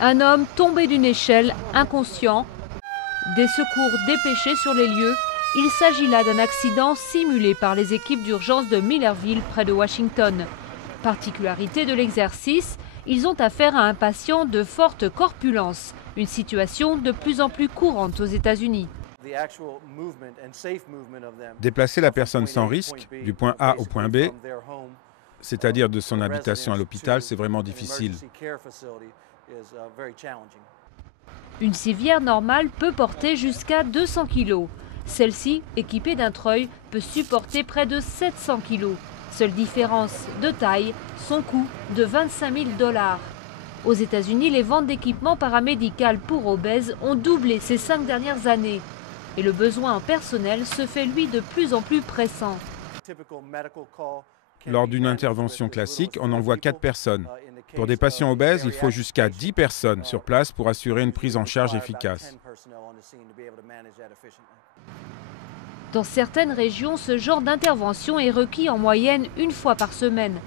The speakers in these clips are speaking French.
Un homme tombé d'une échelle, inconscient. Des secours dépêchés sur les lieux. Il s'agit là d'un accident simulé par les équipes d'urgence de Millerville, près de Washington. Particularité de l'exercice, ils ont affaire à un patient de forte corpulence, une situation de plus en plus courante aux États-Unis. Déplacer la personne sans risque du point A au point B, c'est-à-dire de son habitation à l'hôpital, c'est vraiment difficile. Une civière normale peut porter jusqu'à 200 kg. Celle-ci, équipée d'un treuil, peut supporter près de 700 kg. Seule différence de taille, son coût de 25 000 $. Aux États-Unis, les ventes d'équipements paramédicaux pour obèses ont doublé ces 5 dernières années. Et le besoin en personnel se fait, lui, de plus en plus pressant. Lors d'une intervention classique, on envoie 4 personnes. Pour des patients obèses, il faut jusqu'à 10 personnes sur place pour assurer une prise en charge efficace. Dans certaines régions, ce genre d'intervention est requis en moyenne 1 fois par semaine.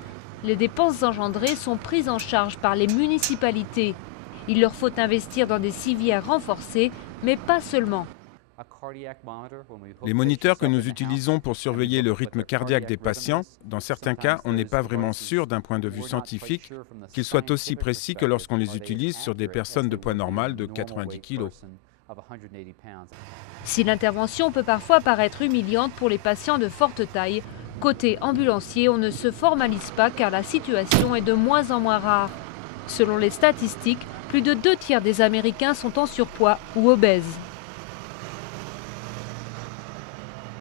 Les dépenses engendrées sont prises en charge par les municipalités. Il leur faut investir dans des civières renforcées, mais pas seulement. Les moniteurs que nous utilisons pour surveiller le rythme cardiaque des patients, dans certains cas, on n'est pas vraiment sûr d'un point de vue scientifique qu'ils soient aussi précis que lorsqu'on les utilise sur des personnes de poids normal de 90 kg. Si l'intervention peut parfois paraître humiliante pour les patients de forte taille, côté ambulancier, on ne se formalise pas car la situation est de moins en moins rare. Selon les statistiques, plus de 2 tiers des Américains sont en surpoids ou obèses.